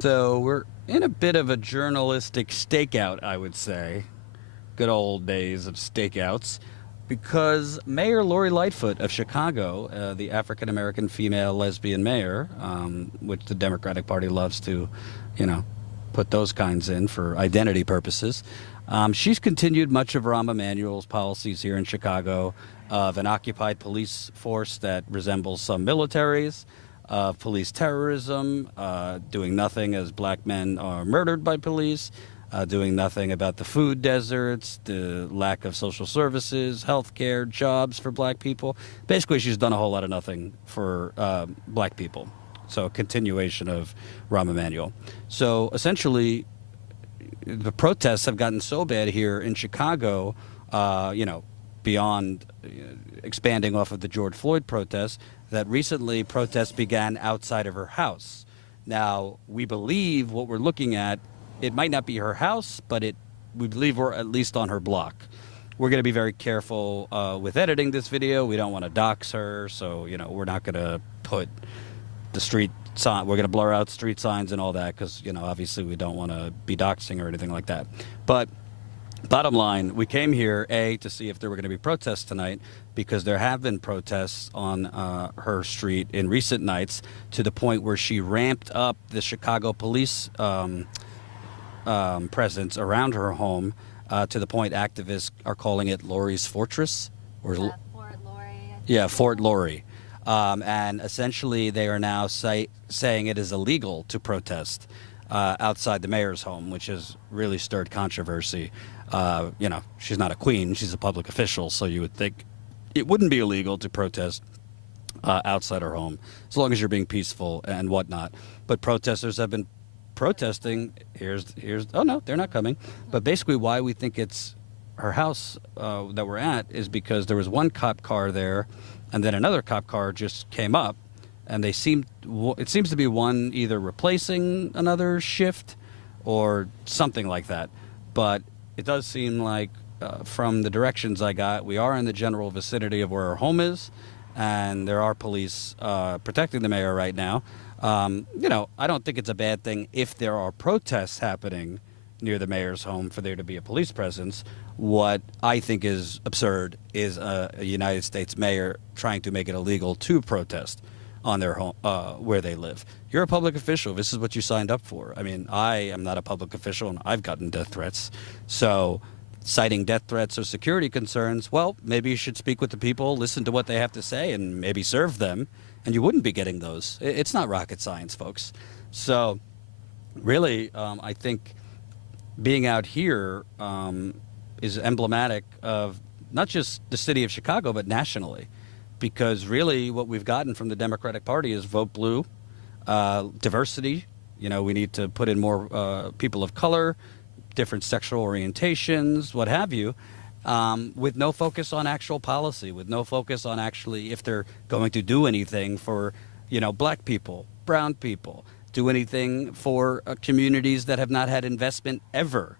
So we're in a bit of a journalistic stakeout, I would say. Good old days of stakeouts. Because Mayor Lori Lightfoot of Chicago, the African-American female lesbian mayor, which the Democratic Party loves to, put those kinds in for identity purposes, she's continued much of Rahm Emanuel's policies here in Chicago of an occupied police force that resembles some militaries, of police terrorism, doing nothing as black men are murdered by police, doing nothing about the food deserts, the lack of social services, health care, jobs for black people. Basically, she's done a whole lot of nothing for black people. So a continuation of Rahm Emanuel. So essentially, the protests have gotten so bad here in Chicago, beyond expanding off of the George Floyd protests, that recently protests began outside of her house. Now, we believe what we're looking at, it might not be her house, but we believe we're at least on her block. We're going to be very careful with editing this video. We don't want to dox her, so we're not going to put the street sign. We're going to blur out street signs and all that because obviously we don't want to be doxing or anything like that. But bottom line, we came here to see if there were going to be protests tonight, because there have been protests on her street in recent nights, to the point where she ramped up the Chicago police presence around her home, to the point activists are calling it Lori's Fortress, or Fort Lori. Yeah, Fort Lori. And essentially they are now saying it is illegal to protest outside the mayor's home, which has really stirred controversy. She's not a queen, she's a public official, so you would think it wouldn't be illegal to protest outside her home, as long as you're being peaceful and whatnot. But protesters have been protesting. Oh no, they're not coming. But basically why we think it's her house that we're at is because there was one cop car there, and then another cop car just came up, and it seems to be one either replacing another shift or something like that. But it does seem like from the directions I got, we are in the general vicinity of where her home is, and there are police protecting the mayor right now. I don't think it's a bad thing if there are protests happening near the mayor's home for there to be a police presence. What I think is absurd is a United States mayor trying to make it illegal to protest on their home, where they live. You're a public official. This is what you signed up for. I mean, I am not a public official, and I've gotten death threats. So citing death threats or security concerns, well, maybe you should speak with the people, listen to what they have to say, and maybe serve them, and you wouldn't be getting those. It's not rocket science, folks. So really, I think being out here is emblematic of not just the city of Chicago, but nationally. Because really what we've gotten from the Democratic Party is vote blue, diversity. We need to put in more people of color, different sexual orientations, what have you, with no focus on actual policy, with no focus on actually if they're going to do anything for, black people, brown people, do anything for communities that have not had investment ever,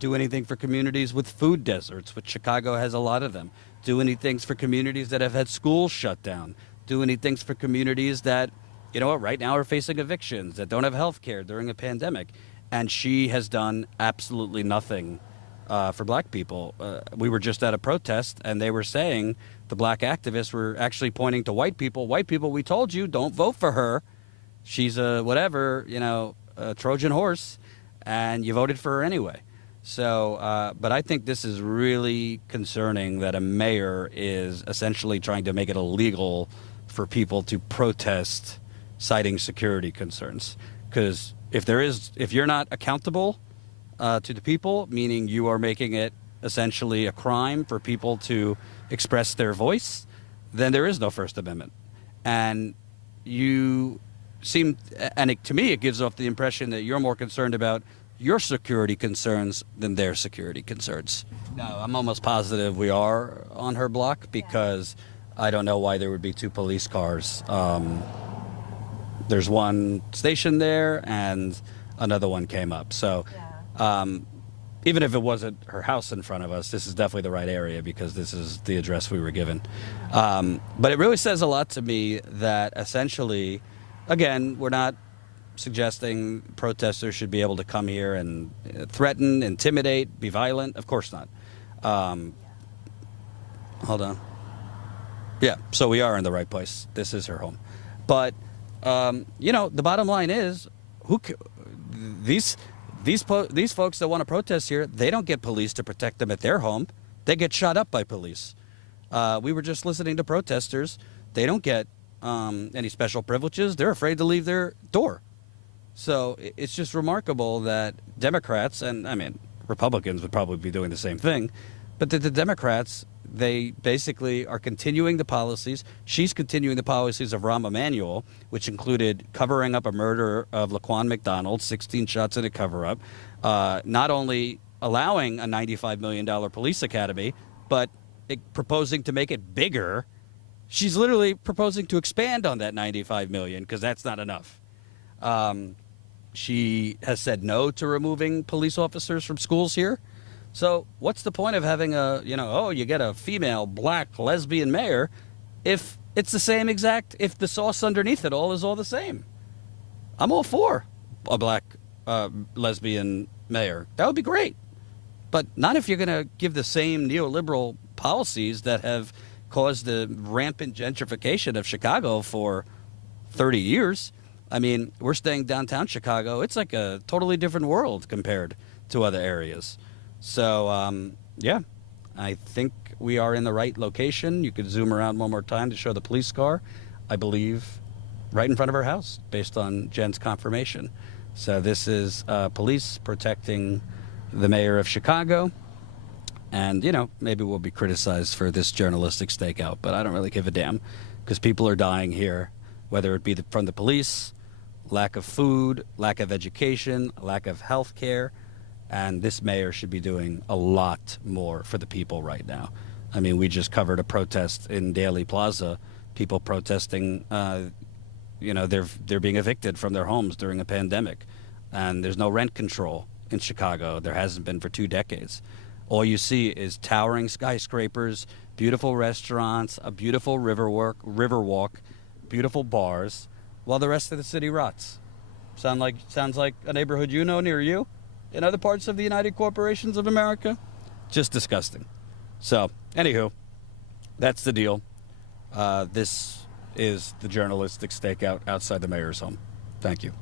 do anything for communities with food deserts, which Chicago has a lot of them, do anything for communities that have had schools shut down, do anything for communities that, right now are facing evictions, that don't have health care during a pandemic. And she has done absolutely nothing for black people. We were just at a protest, and they were saying, the black activists were actually pointing to white people. White people, we told you, don't vote for her. She's a whatever, a Trojan horse, and you voted for her anyway. So, but I think this is really concerning that a mayor is essentially trying to make it illegal for people to protest citing security concerns. Because if you're not accountable to the people, meaning you are making it essentially a crime for people to express their voice, then there is no First Amendment. And to me, it gives off the impression that you're more concerned about your security concerns than their security concerns. No, I'm almost positive we are on her block, because I don't know why there would be two police cars. There's one stationed there, and another one came up. So even if it wasn't her house in front of us, this is definitely the right area, because this is the address we were given. But it really says a lot to me that essentially, again, we're not suggesting protesters should be able to come here and threaten, intimidate, be violent. Of course not. Hold on. Yeah, so we are in the right place. This is her home. But, you know, the bottom line is, these folks that want to protest here, they don't get police to protect them at their home. They get shot up by police. We were just listening to protesters. They don't get any special privileges. They're afraid to leave their door. So it's just remarkable that Democrats, and I mean, Republicans would probably be doing the same thing, but that the Democrats, they basically are continuing the policies. She's continuing the policies of Rahm Emanuel, which included covering up a murder of Laquan McDonald, 16 shots in a cover-up, not only allowing a $95 million police academy, but proposing to make it bigger. She's literally proposing to expand on that $95 million because that's not enough. She has said no to removing police officers from schools here. So what's the point of having a, you know, oh, you get a female, black, lesbian mayor if it's the same exact, if the sauce underneath it all is all the same? I'm all for a black, lesbian mayor. That would be great. But not if you're going to give the same neoliberal policies that have caused the rampant gentrification of Chicago for 30 years. I mean, we're staying downtown Chicago. It's like a totally different world compared to other areas. So, yeah, I think we are in the right location. You could zoom around one more time to show the police car, I believe, right in front of her house, based on Jen's confirmation. So this is police protecting the mayor of Chicago. And, you know, maybe we'll be criticized for this journalistic stakeout, but I don't really give a damn because people are dying here, whether it be from the police, lack of food, lack of education, lack of health care. And this mayor should be doing a lot more for the people right now. I mean, we just covered a protest in Daly Plaza, people protesting, you know, they're being evicted from their homes during a pandemic. And there's no rent control in Chicago. There hasn't been for 2 decades. All you see is towering skyscrapers, beautiful restaurants, a beautiful river walk, beautiful bars, while the rest of the city rots. Sounds like a neighborhood you know near you in other parts of the United Corporations of America? Just disgusting. So, anywho, that's the deal. This is the journalistic stakeout outside the mayor's home. Thank you.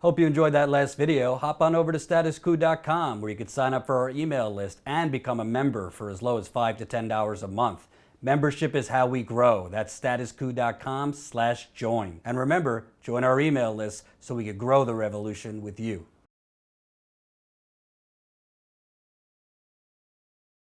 Hope you enjoyed that last video. Hop on over to statuscoup.com where you can sign up for our email list and become a member for as low as $5 to $10 a month. Membership is how we grow. That's statuscoup.com/join. And remember, join our email list so we can grow the revolution with you.